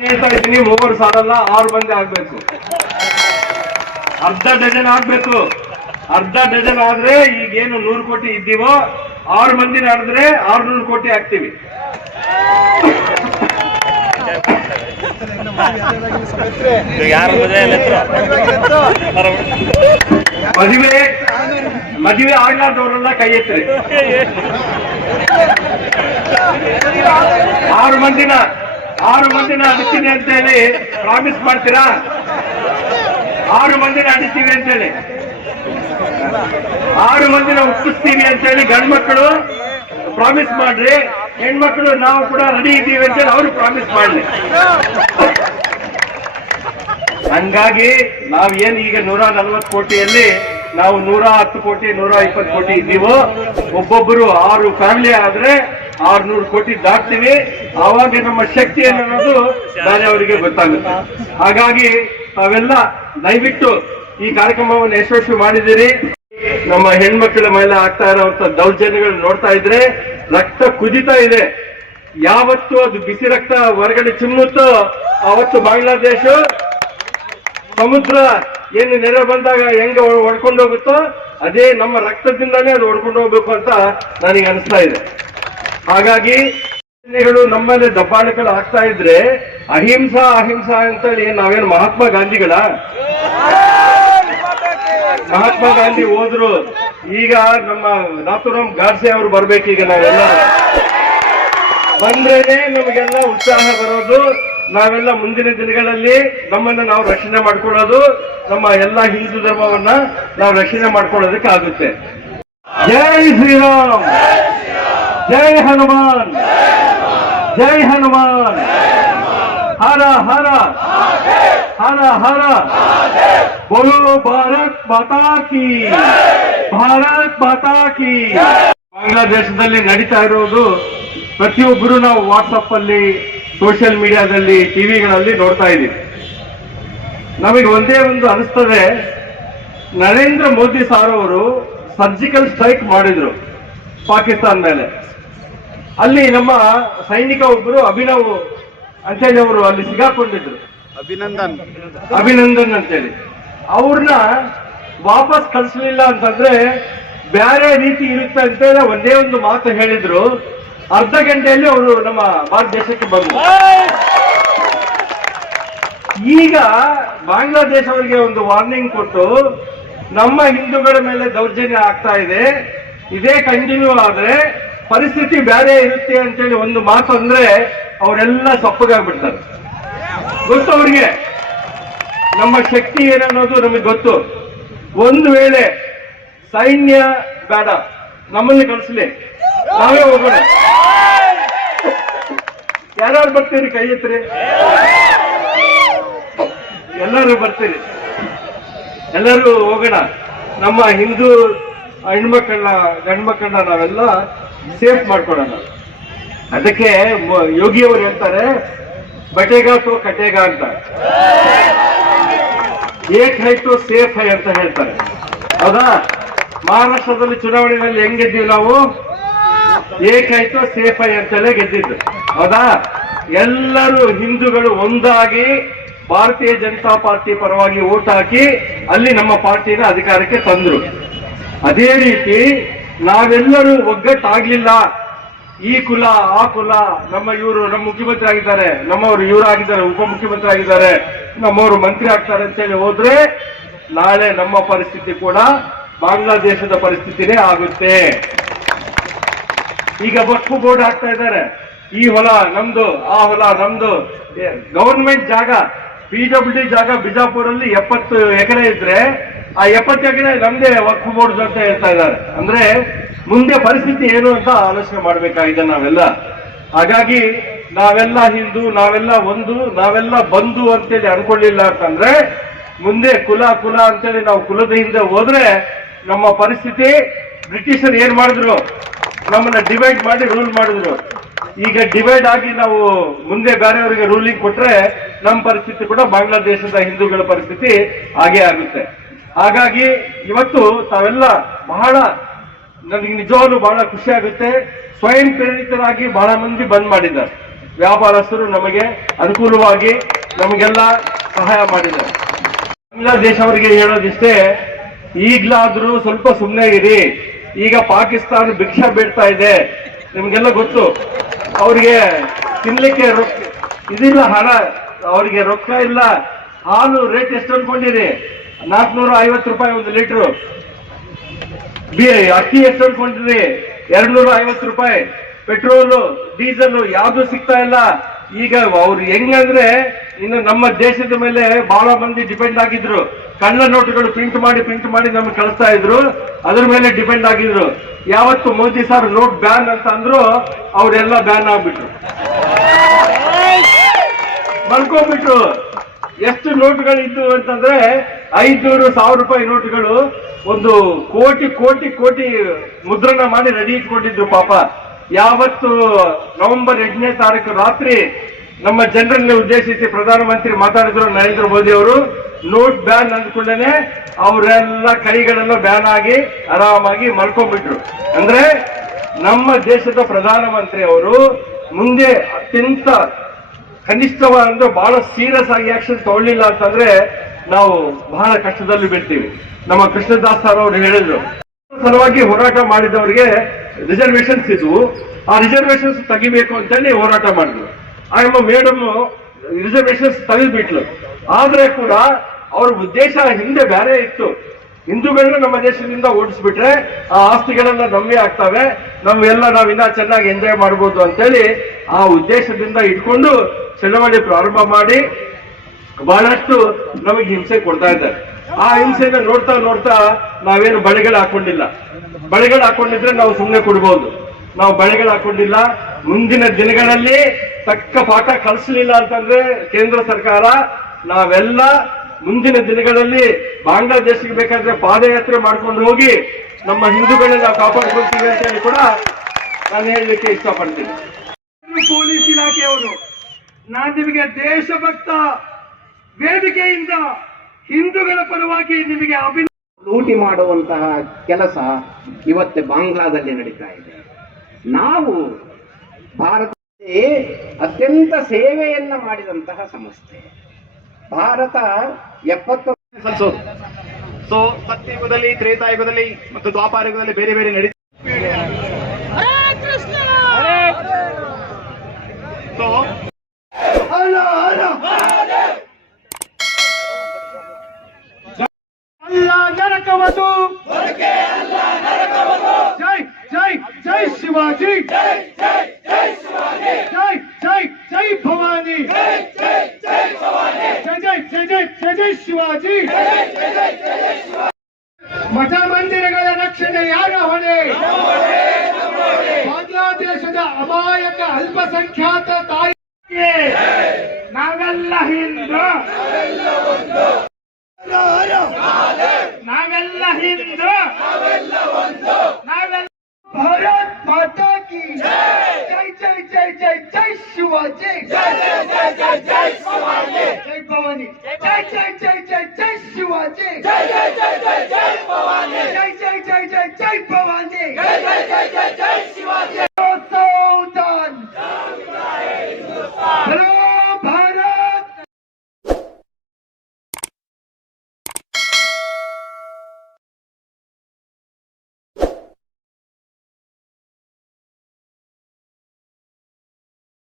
ಹೇಳ್ತಾ ಇದ್ದೀನಿ ಮೂವರು ಸಾಲಲ್ಲ, ಆರು ಮಂದಿ ಆಗ್ಬೇಕು. ಅರ್ಧ ಡಜನ್ ಆಗ್ಬೇಕು. ಅರ್ಧ ಡಜನ್ ಆದ್ರೆ ಈಗೇನು ನೂರು ಕೋಟಿ ಇದ್ದೀವೋ, ಆರು ಮಂದಿ ನಡೆದ್ರೆ ಆರ್ನೂರು ಕೋಟಿ ಆಗ್ತೀವಿ ಮದುವೆ ಮದುವೆ ಆಗ್ಲಾರ್ದವ್ರನ್ನ ಕೈ ಎತ್ತರಿ. ಆರು ಮಂದಿನ ಆರು ಮಂದಿನ ಅಡಿಸ್ತೀನಿ ಅಂತ ಹೇಳಿ ಪ್ರಾಮಿಸ್ ಮಾಡ್ತೀರಾ? ಆರು ಮಂದಿನ ಅಡಿತೀವಿ ಅಂತ ಹೇಳಿ ಆರು ಮಂದಿನ ಒಪ್ಪಿಸ್ತೀವಿ ಅಂತ ಹೇಳಿ ಗಂಡು ಮಕ್ಕಳು ಪ್ರಾಮಿಸ್ ಮಾಡ್ರಿ. ಹೆಣ್ಮಕ್ಳು ನಾವು ಕೂಡ ರೆಡಿ ಇದ್ದೀವಿ ಅಂತ ಹೇಳಿ ಅವರು ಪ್ರಾಮಿಸ್ ಮಾಡ್ಲಿ. ಹಂಗಾಗಿ ನಾವ್ ಏನ್ ಈಗ ನೂರ ನಲ್ವತ್ತು ಕೋಟಿಯಲ್ಲಿ ನಾವು ನೂರ ಹತ್ತು ಕೋಟಿ, ನೂರ ಇಪ್ಪತ್ತು ಕೋಟಿ ಇದ್ದೀವೋ, ಒಬ್ಬೊಬ್ಬರು ಆರು ಫ್ಯಾಮಿಲಿ ಆದ್ರೆ ಆರ್ನೂರು ಕೋಟಿ ದಾಟ್ತೀವಿ ಆವಾಗ ನಮ್ಮ ಶಕ್ತಿ ಏನನ್ನೋದು ಬೇರೆಯವರಿಗೆ ಗೊತ್ತಾಗುತ್ತೆ. ಹಾಗಾಗಿ ತಾವೆಲ್ಲ ದಯವಿಟ್ಟು ಈ ಕಾರ್ಯಕ್ರಮವನ್ನು ಯಶಸ್ವಿ ಮಾಡಿದ್ದೀರಿ. ನಮ್ಮ ಹೆಣ್ಮಕ್ಳ ಮೇಲೆ ಆಗ್ತಾ ಇರುವಂತ ದೌರ್ಜನ್ಯಗಳು ನೋಡ್ತಾ ಇದ್ರೆ ರಕ್ತ ಕುದಿತಾ ಇದೆ. ಯಾವತ್ತು ಅದು ಬಿಸಿ ರಕ್ತ ಹೊರಗಡೆ ಚಿಮ್ಮುತ್ತೋ ಅವತ್ತು ಬಾಂಗ್ಲಾದೇಶ ಸಮುದ್ರ ಏನು ನೆರೆ ಬಂದಾಗ ಹೆಂಗ ಹೊಡ್ಕೊಂಡು ಹೋಗುತ್ತೋ ಅದೇ ನಮ್ಮ ರಕ್ತದಿಂದಾನೇ ಅದು ಹೊಡ್ಕೊಂಡು ಹೋಗ್ಬೇಕು ಅಂತ ನನಗೆ ಅನಿಸ್ತಾ ಇದೆ. ಹಾಗಾಗಿ ನಮ್ಮಲ್ಲಿ ದಬ್ಬಾಳಿಕೆಗಳು ಆಗ್ತಾ ಇದ್ರೆ ಅಹಿಂಸಾ ಅಹಿಂಸಾ ಅಂತೇಳಿ ನಾವೇನು ಮಹಾತ್ಮ ಗಾಂಧಿಗಳ? ಮಹಾತ್ಮ ಗಾಂಧಿ ಹೋದ್ರು. ಈಗ ನಮ್ಮ ನಾಥುರಾಮ್ ಗಾಡ್ಸೆ ಅವರು ಬರ್ಬೇಕು ಈಗ ನಾವೆಲ್ಲ ಬಂದ್ರೇನೆ ನಮಗೆಲ್ಲ ಉತ್ಸಾಹ ಬರೋದು. ನಾವೆಲ್ಲ ಮುಂದಿನ ದಿನಗಳಲ್ಲಿ ನಮ್ಮನ್ನ ನಾವು ರಕ್ಷಣೆ ಮಾಡ್ಕೊಳ್ಳೋದು. ನಮ್ಮ ಎಲ್ಲ ಹಿಂದೂ ಧರ್ಮವನ್ನ ನಾವು ರಕ್ಷಣೆ ಮಾಡ್ಕೊಳ್ಳೋದಕ್ಕೆ ಆಗುತ್ತೆ. ಜೈ ಶ್ರೀರಾಮ್! ಜೈ ಹನುಮಾನ್. ಜೈ ಹನುಮಾನ್. ಹರ ಹರ. ಹರ ಹರ. ಬೋಲೋ ಭಾರತ್ ಮಾತಾ ಕಿ. ಭಾರತ್ ಮಾತಾ ಕಿ. ಬಾಂಗ್ಲಾದೇಶದಲ್ಲಿ ನಡೀತಾ ಇರೋದು ಪ್ರತಿಯೊಬ್ಬರು ನಾವು ವಾಟ್ಸಪ್ ಅಲ್ಲಿ ಸೋಷಿಯಲ್ ಮೀಡಿಯಾದಲ್ಲಿ ಟಿವಿಗಳಲ್ಲಿ ನೋಡ್ತಾ ಇದ್ದೀವಿ. ನಮಗೆ ಒಂದೇ ಒಂದು ಅನಿಸ್ತದೆ, ನರೇಂದ್ರ ಮೋದಿ ಸಾರ್ ಅವರು ಸರ್ಜಿಕಲ್ ಸ್ಟ್ರೈಕ್ ಮಾಡಿದ್ರು ಪಾಕಿಸ್ತಾನ ಮೇಲೆ. ಅಲ್ಲಿ ನಮ್ಮ ಸೈನಿಕ ಒಬ್ಬರು ಅಭಿನವ್ ಅಂತೇಳಿ ಅವರು ಅಲ್ಲಿ ಸಿಗಾಕೊಂಡಿದ್ರು. ಅಭಿನಂದನ್. ಅಭಿನಂದನ್ ಅಂತೇಳಿ ಅವ್ರನ್ನ ವಾಪಸ್ ಕಳಿಸ್ಲಿಲ್ಲ ಅಂತಂದ್ರೆ ಬೇರೆ ರೀತಿ ಇರುತ್ತೆ ಅಂತೇಳಿ ಒಂದೇ ಒಂದು ಮಾತು ಹೇಳಿದ್ರು. ಅರ್ಧ ಗಂಟೆಯಲ್ಲಿ ಅವರು ನಮ್ಮ ಭಾರತ ದೇಶಕ್ಕೆ ಬಂದರು. ಈಗ ಬಾಂಗ್ಲಾದೇಶ ಅವರಿಗೆ ಒಂದು ವಾರ್ನಿಂಗ್ ಕೊಟ್ಟು ನಮ್ಮ ಹಿಂದೂಗಳ ಮೇಲೆ ದೌರ್ಜನ್ಯ ಆಗ್ತಾ ಇದೆ. ಇದೇ ಕಂಟಿನ್ಯೂ ಆದ್ರೆ ಪರಿಸ್ಥಿತಿ ಬೇರೆ ಇರುತ್ತೆ ಅಂತೇಳಿ ಒಂದು ಮಾತು ಅಂದ್ರೆ ಅವರೆಲ್ಲ ಸಪ್ಪಗಾಗ್ಬಿಡ್ತಾರೆ. ಗೊತ್ತು ಅವ್ರಿಗೆ? ನಮ್ಮ ಶಕ್ತಿ ಏನನ್ನೋದು ನಮಗೆ ಗೊತ್ತು. ಒಂದು ವೇಳೆ ಸೈನ್ಯ ಬೇಡ ನಮ್ಮಲ್ಲಿ ಕಳಿಸ್ಲಿ. ನಾವೇ ಹೋಗೋಣ. ಯಾರು ಬರ್ತೀರಿ ಕೈ ಎತ್ತರಿ ಎಲ್ಲರೂ ಬರ್ತೀರಿ. ಎಲ್ಲರೂ ಹೋಗೋಣ. ನಮ್ಮ ಹಿಂದೂ ಹೆಣ್ಮಕ್ಕಳ ಗಂಡ್ಮಕ್ಕಳನ್ನ ನಾವೆಲ್ಲ ಸೇಫ್ ಮಾಡ್ಕೊಳ್ಳೋಣ. ಅದಕ್ಕೆ ಯೋಗಿಯವರು ಹೇಳ್ತಾರೆ, ಬಟೇಗ ತೋ ಕಟೇಗ ಅಂತ. ಏಕ್ ಹೈ ತೋ ಸೇಫ್ ಹೈ ಅಂತ ಹೇಳ್ತಾರೆ. ಹೌದಾ? ಮಹಾರಾಷ್ಟ್ರದಲ್ಲಿ ಚುನಾವಣೆಯಲ್ಲಿ ಹೆಂಗ್ ನಾವು? ಏಕ್ ಹೈ ಸೇಫ್ ಹೈ ಅಂತಲೇ ಗೆದ್ದಿದ್ದು. ಹೌದಾ? ಎಲ್ಲರೂ ಹಿಂದೂಗಳು ಒಂದಾಗಿ ಭಾರತೀಯ ಜನತಾ ಪಾರ್ಟಿ ಪರವಾಗಿ ಓಟ್ ಹಾಕಿ ಅಲ್ಲಿ ನಮ್ಮ ಪಾರ್ಟಿನ ಅಧಿಕಾರಕ್ಕೆ ತಂದ್ರು. ಅದೇ ರೀತಿ ನಾವೆಲ್ಲರೂ ಒಗ್ಗಟ್ಟಾಗ್ಲಿಲ್ಲ. ಈ ಕುಲ, ಆ ಕುಲ, ನಮ್ಮ ಇವರು ನಮ್ಮ ಮುಖ್ಯಮಂತ್ರಿ ಆಗಿದ್ದಾರೆ, ನಮ್ಮವರು ಇವರು ಆಗಿದ್ದಾರೆ, ಉಪಮುಖ್ಯಮಂತ್ರಿ ಆಗಿದ್ದಾರೆ, ನಮ್ಮವರು ಮಂತ್ರಿ ಆಗ್ತಾರೆ ಅಂತೇಳಿ ಹೋದ್ರೆ ನಾಳೆ ನಮ್ಮ ಪರಿಸ್ಥಿತಿ ಕೂಡ ಬಾಂಗ್ಲಾದೇಶದ ಪರಿಸ್ಥಿತಿನೇ ಆಗುತ್ತೆ. ಈಗ ವಕ್ಫ್ ಬೋರ್ಡ್ ಹಾಕ್ತಾ ಇದ್ದಾರೆ. ಈ ಹೊಲ ನಮ್ದು, ಆ ಹೊಲ ನಮ್ದು. ಗವರ್ಮೆಂಟ್ ಜಾಗ ಪಿ ಡಬ್ಲ್ಯೂ ಡಿ ಜಾಗ ಬಿಜಾಪುರಲ್ಲಿ ಎಪ್ಪತ್ತು ಎಕರೆ ಇದ್ರೆ, ಆ ಎಪ್ಪತ್ತು ಎಕರೆ ನಮ್ದೇ ವಕ್ಫ್ ಬೋರ್ಡ್ ಅಂತ ಹೇಳ್ತಾ ಇದ್ದಾರೆ. ಅಂದ್ರೆ ಮುಂದೆ ಪರಿಸ್ಥಿತಿ ಏನು ಅಂತ ಆಲೋಚನೆ ಮಾಡಬೇಕಾಗಿದೆ ನಾವೆಲ್ಲ. ಹಾಗಾಗಿ ನಾವೆಲ್ಲ ಹಿಂದೂ, ನಾವೆಲ್ಲ ಒಂದು, ನಾವೆಲ್ಲ ಬಂದು ಅಂತೇಳಿ ಅನ್ಕೊಳ್ಳಿಲ್ಲ ಅಂತಂದ್ರೆ, ಮುಂದೆ ಕುಲ ಕುಲ ಅಂತೇಳಿ ನಾವು ಕುಲದ ಹಿಂದೆ ಹೋದ್ರೆ ನಮ್ಮ ಪರಿಸ್ಥಿತಿ ಬ್ರಿಟಿಷರು ಏನ್ ಮಾಡಿದ್ರು? ನಮ್ಮನ್ನ ಡಿವೈಡ್ ಮಾಡಿ ರೂಲ್ ಮಾಡಿದ್ರು. ಈಗ ಡಿವೈಡ್ ಆಗಿ ನಾವು ಮುಂದೆ ಬೇರೆಯವರಿಗೆ ರೂಲಿಂಗ್ ಕೊಟ್ರೆ ನಮ್ಮ ಪರಿಸ್ಥಿತಿ ಕೂಡ ಬಾಂಗ್ಲಾದೇಶದ ಹಿಂದೂಗಳ ಪರಿಸ್ಥಿತಿ ಹಾಗೇ ಆಗುತ್ತೆ. ಹಾಗಾಗಿ ಇವತ್ತು ತಾವೆಲ್ಲ ಬಹಳ ನನಗೆ ನಿಜವಾಗ್ಲೂ ಬಹಳ ಖುಷಿ ಆಗುತ್ತೆ. ಸ್ವಯಂ ಪ್ರೇರಿತರಾಗಿ ಬಹಳ ಮಂದಿ ಬಂದ್ ಮಾಡಿದ್ದಾರೆ. ವ್ಯಾಪಾರಸ್ಥರು ನಮಗೆ ಅನುಕೂಲವಾಗಿ ನಮಗೆಲ್ಲ ಸಹಾಯ ಮಾಡಿದ್ದಾರೆ. ಬಾಂಗ್ಲಾದೇಶ ಅವರಿಗೆ ಹೇಳೋದಿಷ್ಟೇ, ಈಗ್ಲಾದ್ರೂ ಸ್ವಲ್ಪ ಸುಮ್ಮನೆ ಇರಿ. ಈಗ ಪಾಕಿಸ್ತಾನ ಭಿಕ್ಷಾ ಬೀಳ್ತಾ ಇದೆ. ನಿಮ್ಗೆಲ್ಲ ಗೊತ್ತು, ಅವ್ರಿಗೆ ತಿನ್ಲಿಕ್ಕೆ ಇದಿಲ್ಲ ಹಣ. ಅವ್ರಿಗೆ ರೊಕ್ಕ ಇಲ್ಲ. ಹಾಲು ರೇಟ್ ಎಷ್ಟು ಅನ್ಕೊಂಡಿರಿ? ನಾಲ್ಕುನೂರ ಐವತ್ತು ರೂಪಾಯಿ ಒಂದು ಲೀಟ್ರು ಬಿ ಅಕ್ಕಿ ಎಷ್ಟು ಅನ್ಕೊಂಡಿರಿ? ಎರಡ್ ನೂರ ಐವತ್ತು ರೂಪಾಯಿ. ಪೆಟ್ರೋಲು, ಡೀಸೆಲ್ ಯಾವ್ದು ಸಿಗ್ತಾ ಇಲ್ಲ. ಈಗ ಅವ್ರು ಹೆಂಗಂದ್ರೆ ಇನ್ನು ನಮ್ಮ ದೇಶದ ಮೇಲೆ ಬಹಳ ಮಂದಿ ಡಿಪೆಂಡ್ ಆಗಿದ್ರು. ಕಳ್ಳ ನೋಟುಗಳು ಪ್ರಿಂಟ್ ಮಾಡಿ ಪ್ರಿಂಟ್ ಮಾಡಿ ನಮ್ಗೆ ಕಳಿಸ್ತಾ ಇದ್ರು. ಅದ್ರ ಮೇಲೆ ಡಿಪೆಂಡ್ ಆಗಿದ್ರು. ಯಾವತ್ತು ಮೋದಿ ಸರ್ ನೋಟ್ ಬ್ಯಾನ್ ಅಂತ ಅಂದ್ರು ಅವರೆಲ್ಲ ಬ್ಯಾನ್ ಆಗ್ಬಿಟ್ರು. ಮಲ್ಕೊಂಡ್ಬಿಟ್ರು ಎಷ್ಟು ನೋಟುಗಳು ಇದ್ದು ಅಂತಂದ್ರೆ ಐದ್ನೂರು ಸಾವಿರ ರೂಪಾಯಿ ನೋಟುಗಳು ಒಂದು ಕೋಟಿ ಕೋಟಿ ಕೋಟಿ ಮುದ್ರಣ ಮಾಡಿ ರೆಡಿ ಇಟ್ಕೊಂಡಿದ್ರು ಪಾಪ. ಯಾವತ್ತು ನವೆಂಬರ್ ಎಂಟನೇ ತಾರೀಕು ರಾತ್ರಿ ನಮ್ಮ ಜನರನ್ನ ಉದ್ದೇಶಿಸಿ ಪ್ರಧಾನಮಂತ್ರಿ ಮಾತಾಡಿದ್ರು ನರೇಂದ್ರ ಮೋದಿ ಅವರು, ನೋಟ್ ಬ್ಯಾನ್ ಅಂದ್ಕೊಂಡೇನೆ ಅವರೆಲ್ಲ ಕೈಗಳೆಲ್ಲ ಬ್ಯಾನ್ ಆಗಿ ಆರಾಮಾಗಿ ಮಲ್ಕೊಂಡ್ಬಿಟ್ರು ಅಂದ್ರೆ ನಮ್ಮ ದೇಶದ ಪ್ರಧಾನಮಂತ್ರಿ ಅವರು ಮುಂದೆ ಅತ್ಯಂತ ಕನಿಷ್ಠವಾದ ಬಹಳ ಸೀರಿಯಸ್ ಆಗಿ ಆಕ್ಷನ್ ತಗೊಳ್ಳಿಲ್ಲ ಅಂತಂದ್ರೆ ನಾವು ಬಹಳ ಕಷ್ಟದಲ್ಲಿ ಬೀಳ್ತೀವಿ. ನಮ್ಮ ಕೃಷ್ಣದಾಸ್ ಸರ್ ಅವರು ಹೇಳಿದ್ರು. ಸಲುವಾಗಿ ಹೋರಾಟ ಮಾಡಿದವರಿಗೆ ರಿಸರ್ವೇಶನ್ಸ್ ಇದ್ವು. ಆ ರಿಸರ್ವೇಶನ್ಸ್ ತೆಗಿಬೇಕು ಅಂತೇಳಿ ಹೋರಾಟ ಮಾಡಿದ್ರು ಆಯಮ್ಮ ಮೇಡಮ್ ರಿಸರ್ವೇಶನ್ಸ್ ತೆಗೆದ್ಬಿಟ್ಲು. ಆದ್ರೆ ಕೂಡ ಅವ್ರ ಉದ್ದೇಶ ಹಿಂದೆ ಬೇರೆ ಇತ್ತು. ಹಿಂದೂಗಳನ್ನ ನಮ್ಮ ದೇಶದಿಂದ ಓಡಿಸ್ಬಿಟ್ರೆ ಆ ಆಸ್ತಿಗಳೆಲ್ಲ ನಮ್ಮೇ ಆಗ್ತವೆ. ನಾವೆಲ್ಲ ನಾವಿನ್ನ ಚೆನ್ನಾಗಿ ಎಂಜಾಯ್ ಮಾಡ್ಬೋದು ಅಂತೇಳಿ ಆ ಉದ್ದೇಶದಿಂದ ಇಟ್ಕೊಂಡು ಚಳವಳಿ ಪ್ರಾರಂಭ ಮಾಡಿ ಬಹಳಷ್ಟು ನಮಗೆ ಹಿಂಸೆ ಕೊಡ್ತಾ ಇದ್ದಾರೆ. ಆ ಹಿಂಸೆನ ನೋಡ್ತಾ ನೋಡ್ತಾ ನಾವೇನು ಬಳೆಗಳು ಹಾಕೊಂಡಿಲ್ಲ. ಬಳೆಗಳು ಹಾಕೊಂಡಿದ್ರೆ ನಾವು ಸುಮ್ಮನೆ ಕೊಡ್ಬೋದು. ನಾವು ಬಳೆಗಳು ಹಾಕೊಂಡಿಲ್ಲ. ಮುಂದಿನ ದಿನಗಳಲ್ಲಿ ತಕ್ಕ ಪಾಠ ಕಲಿಸಲಿಲ್ಲ ಅಂತಂದ್ರೆ ಕೇಂದ್ರ ಸರ್ಕಾರ ನಾವೆಲ್ಲ ಮುಂದಿನ ದಿನಗಳಲ್ಲಿ ಬಾಂಗ್ಲಾದೇಶಕ್ಕೆ ಬೇಕಾದ್ರೆ ಪಾದಯಾತ್ರೆ ಮಾಡ್ಕೊಂಡು ಹೋಗಿ ನಮ್ಮ ಹಿಂದೂಗಳನ್ನ ನಾವು ಕಾಪಾಡ್ಕೊಳ್ತೀವಿ ಅಂತ ಹೇಳಿ ಕೂಡ ನಾನು ಹೇಳಲಿಕ್ಕೆ ಇಷ್ಟಪಡ್ತೀನಿ. ಪೊಲೀಸ್ ಇಲಾಖೆಯವರು ನಾನು ನಿಮಗೆ ದೇಶಭಕ್ತ ವೇದಿಕೆಯಿಂದ ಹಿಂದೂಗಳ ಪರವಾಗಿ ನಿಮಗೆ ಅಭಿನಂದನೆ. ಲೂಟಿ ಮಾಡುವಂತಹ ಕೆಲಸ ಇವತ್ತೆ ಬಾಂಗ್ಲಾದಲ್ಲಿ ನಡೀತಾ ಇದೆ. ನಾವು ಭಾರತ ಅತ್ಯಂತ ಸೇವೆಯನ್ನ ಮಾಡಿದಂತಹ ಸಂಸ್ಥೆ. ಭಾರತ ಎಪ್ಪತ್ತು ಸೊ ಸತ್ಯಯುಗದಲ್ಲಿ ತ್ರೇತಾಯುಗದಲ್ಲಿ ಮತ್ತು ದ್ವಾಪಾರಯುಗದಲ್ಲಿ ಬೇರೆ ಬೇರೆ ನಡೀತಾ ಸೊ ಅಲ್ಲ ನರಕವದು ಜೈ ಜೈ ಜೈ ಶಿವಾಜಿ ಜೈ ಜೈ ಜೈ ಭವಾನಿ ಜೈ ಜೈ ಜೈ ಜೈ ಜೈ ಜೈ ಶಿವಾಜಿ ಮಠ ಮಂದಿರಗಳ ರಕ್ಷಣೆ ಯಾರ ಹೊಣೆ ಬಾಂಗ್ಲಾದೇಶದ ಅಮಾಯಕ ಅಲ್ಪಸಂಖ್ಯಾತ ತಾಯಿಗೆ ನಾವೆಲ್ಲ ಹಿಂದೂ ನಾವೆಲ್ಲ ಹಿಂದೂ ನಾವೆಲ್ಲ ಭಾರತ್ ಮಾತಾ ಕಿ ಜೈ ಜೈ ಜೈ ಜೈ ಜೈ ಶಿವಾಜಿ ಜೈ ಜೈ ಜೈ ಜೈ ಜೈ ಶಿವಾಜಿ ಜೈ ಭವಾನಿ ಜೈ ಜೈ ಜೈ ಜೈ ಜೈ ಶಿವಾಜಿ ಜೈ ಜೈ ಜೈ ಜೈ ಜೈ ಭವಾನಿ ಜೈ ಜೈ ಜೈ ಜೈ ಜೈ ಭವಾನಿ ಜೈ ಜೈ ಜೈ ಜೈ ಜೈ ಶಿವಾಜಿ